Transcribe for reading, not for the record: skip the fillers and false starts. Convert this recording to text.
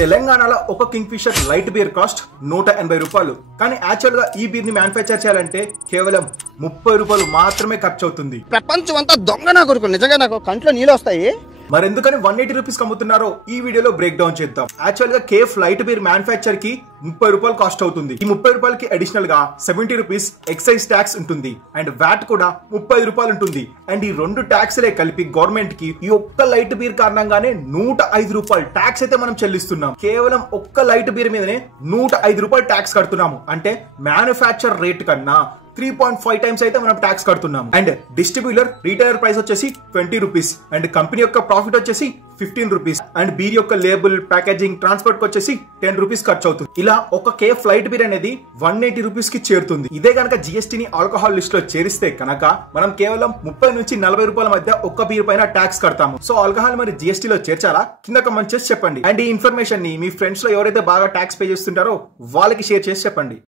తెలంగాణలో ఒక Kingfisher light beer cost 180 రూపాయలు. కానీ యాక్చువల్ గా ఈ బీర్ ని మ్యానుఫ్యాక్చర్ చేయాలంటే కేవలం 30 రూపాయలు మాత్రమే ఖర్చు అవుతుంది. ప్రపంచం అంతా దొంగ నా కొడుకు, నిజంగా నాకు కంట్లో నీళ్ళు వస్తాయి. మరెందుకని 180 రూపీస్ అమ్ముతున్నారో ఈ వీడియోలో బ్రేక్ డౌన్ చేద్దాం. యాక్చువల్ గా కేఫ్ లైట్ బీర్ మ్యానుఫ్యాక్చర్ కి 30 రూపాయలు కాస్ట్ అవుతుంది. ఈ 30 రూపాయలకి అడిషనల్ గా 70 రూపీస్ ఎక్సైజ్ ట్యాక్స్ ఉంటుంది అండ్ వ్యాట్ కూడా 30 రూపాయలు ఉంటుంది. అండ్ ఈ రెండు ట్యాక్స్లే కలిపి గవర్నమెంట్ కి ఈ ఒక్క లైట్ బీర్ కారణంగానే 105 రూపాయలు ట్యాక్స్ అయితే మనం చెల్లిస్తున్నాం. కేవలం ఒక్క లైట్ బీర్ మీదనే 105 రూపాయలు ట్యాక్స్ కడుతున్నాము. అంటే మ్యానుఫ్యాక్చర్ రేట్ కన్నా 3.5 టైమ్స్ అయితే మనం ట్యాక్స్ కడుతున్నాం. అండ్ డిస్ట్రిబ్యూటర్ రీటైలర్ ప్రైస్ వచ్చేసి 20 రూపీస్ అండ్ కంపెనీ యొక్క ప్రాఫిట్ వచ్చేసి 15 రూపీస్ అండ్ బీర్ యొక్క లేబుల్, ప్యాకేజింగ్, ట్రాన్స్పోర్ట్ వచ్చేసి 10 రూపీస్ ఖర్చు అవుతుంది. ఇలా ఒక కేఫ్ లైట్ బీర్ అనేది 180 రూపీస్ కి చేరుతుంది. ఇదే కనుక జిఎస్టీని ఆల్కహాల్ లిస్ట్ లో చేరిస్తే కనుక మనం కేవలం 30 నుంచి 40 రూపాయల మధ్య ఒక్క బీర్ పైన ట్యాక్స్ కడతాము. సో ఆల్కహాల్ మరి జిఎస్టీలో చేర్చాలా? కింద కమెంట్ చేసి చెప్పండి. అండ్ ఈ ఇన్ఫర్మేషన్ ని మీ ఫ్రెండ్స్ లో ఎవరైతే బాగా ట్యాక్స్ పే చేస్తుంటారో వాళ్ళకి షేర్ చేసి చెప్పండి.